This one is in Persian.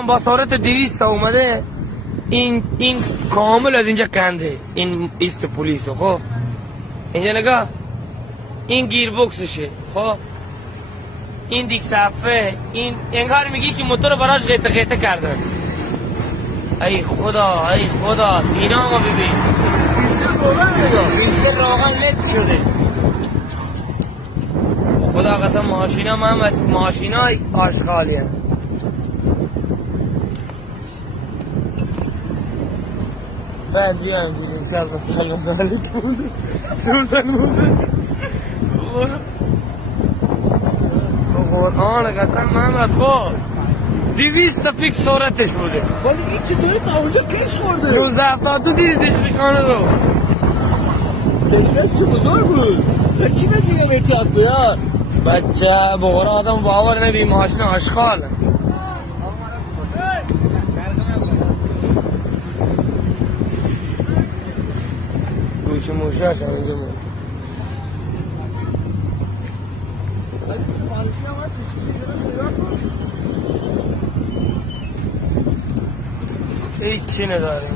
با سارت 200 اومده این کامل از اینجا کنده این ایست پلیس. خب اینجا نگاه، این گیر بوکسشه. خب این دیک صفحه، این انگار میگی که موتور براش غیطه غیطه کردن. ای خدا ای خدا، دینا ما ببین اینجا روغن لد شده. خدا قسم ماشینا محمد، ماشینای آشغالی هم. بعد بیایم دیدیم شب مسئله که بوده سلطان بوده قرآن قسم محمد. خب 200 پیک سرعتش بوده، ولی این چطوری تا اونجا پیش خورده؟ 1972 دیدیدش خانه رو. دشتش چه بزرگ بود؟ تا چی بهت میگم احتیاط بیار؟ بچه بغرا آدم باور نبی، ماشین آشغال گوشه موشه هستم اینجا مون. ولی سفارشی هم هست چیزی درست نگاه کن. هیچی نداریم.